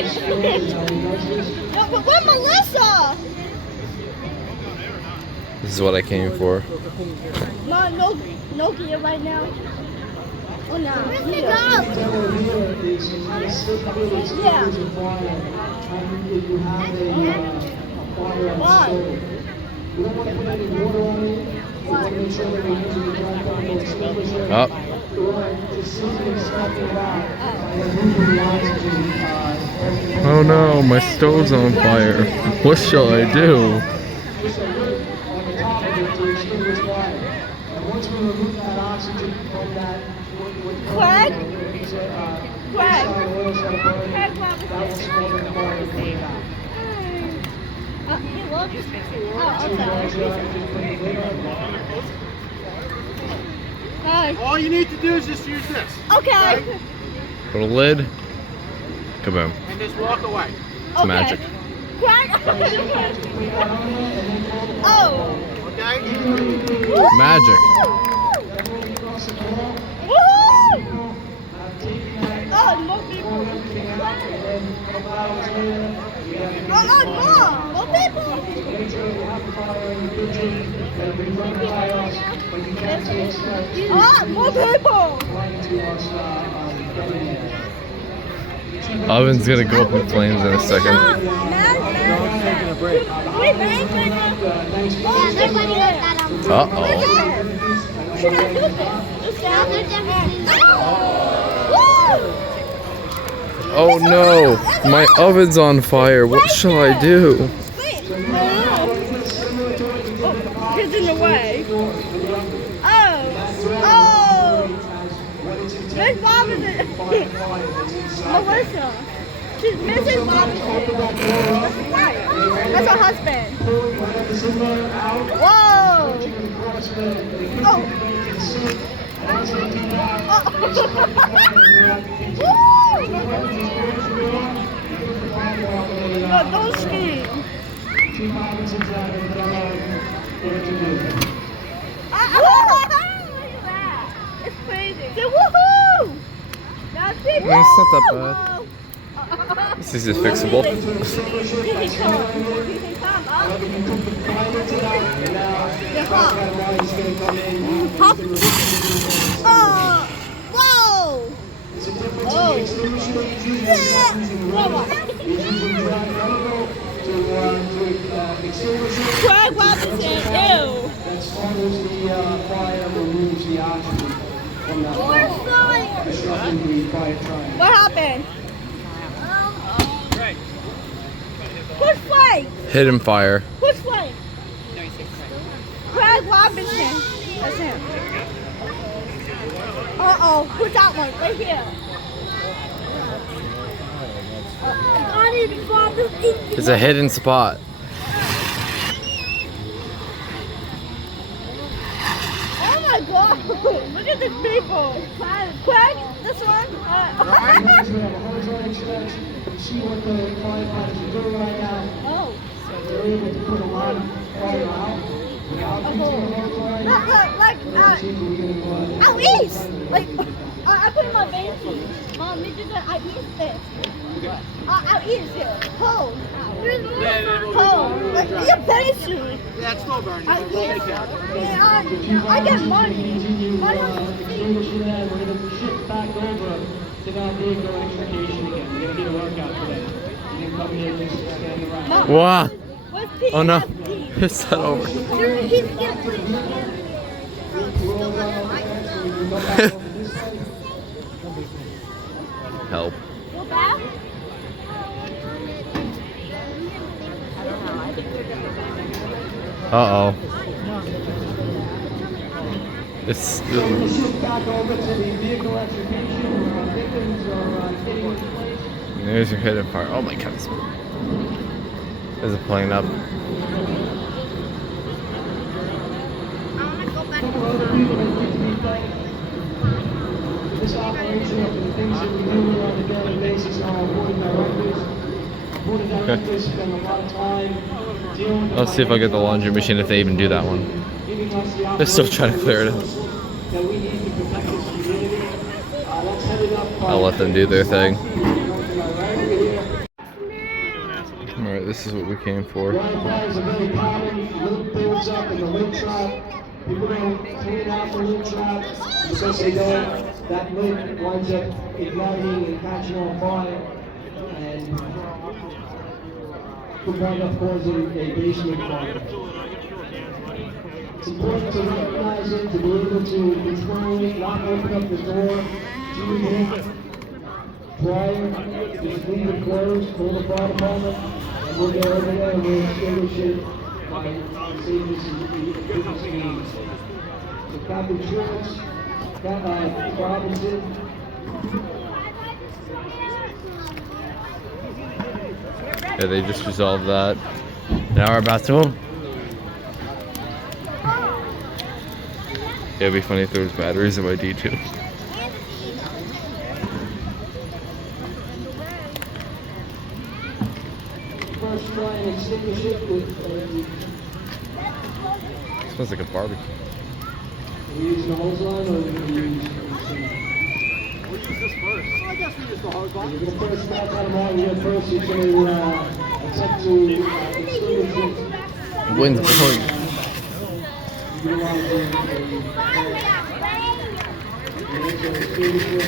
Where's Melissa? This is what I came for. No gear right now. Oh no. Where's the dog? Yeah. Why? Oh. Oh no, my stove's on fire. What shall I do? Craig? Craig. He loves you. Hi. All you need to do is just use this. Okay. Put a lid. Kaboom. And just walk away. It's magic. Craig. Oh. Okay? Magic. Woohoo! Oh, more people. Oh, more people. Oh, more people. Oven's gonna go up in flames in a second. Uh-oh. Oh no! My oven's on fire. What shall I do? He's in the way. Oh! Miss Robinson! Melissa! She's Mrs. Robinson! That's her husband! Whoa! Oh! No, don't scream! It's crazy. Say woohoo! That's it. It's not that bad. This is fixable. Here he comes. Hop. Oh! Whoa! Oh! Craig Robinson, ew! What happened? Who's flame? Hidden fire. Who's flame? Craig Robinson. That's him. Uh-oh. Who's that one? Right here. It's a hidden spot. Oh my god! Look at these people! Craig, this one? Oh. Out east! Like, I put in my banshee. Mom, did you say I eat this? I'll eat it here. Cold. Cold. Like, your banshee. Yeah, it's still burning. I get money. Money on the Wow. What's P? Oh no. It's not over. Help. Go back? Uh-oh. It's... There's your hidden fire. Oh my god. There's a plane up. This operation of the things that we do on a daily basis are avoiding directors. Board of directors spend a lot of time dealing with. Let's see if I get the laundry machine if they even do that one. They're still trying to clear it up. That we need to protect this community. That's headed up by I'll let them do their thing. Alright, this is what we came for. Dry flies are very common. Loop builds up in the lid trap. People don't clean out the lid trap because they don't. That lid winds up igniting and catching on fire. And could wind up causing a basement fire. It's important to recognize it, to be able to control it, not open up the door too big prior. Just leave it closed, call the fire department, and we'll get over there and we'll extinguish it by saving this means. So Captain Schwartz, Robinson. Yeah, they just resolved that. Now we're about to. It'd be funny if there was batteries in my D2. First try and extinguish it with Smells like a barbecue. we use the hose line or we use We'll use this first. I guess we use the hose line. You're gonna first start that amount here first. You're gonna attempt to extinguish it. The wind's blowing. Utilizing a extinguisher.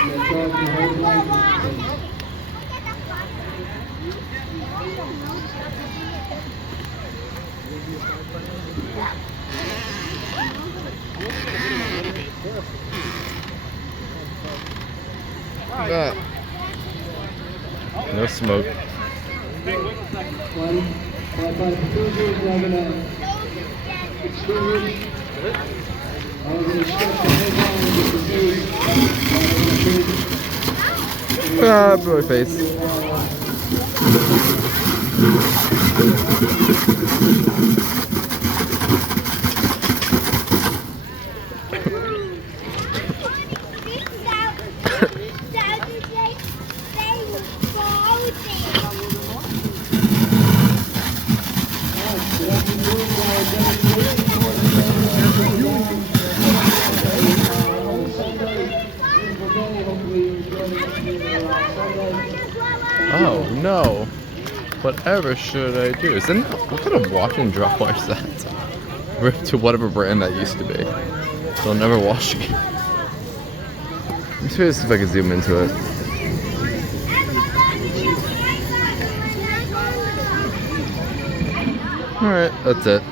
And then charge the hose line. No smoke. By the procedure, we're gonna extinguish. I'm gonna stretch the hose line with the face. Ah, my face. Oh no. Whatever should I do? Is that what kind of wash and dry wash is that? Ripped to whatever brand that used to be. They'll never wash again. Let me see if I can zoom into it. Alright, that's it.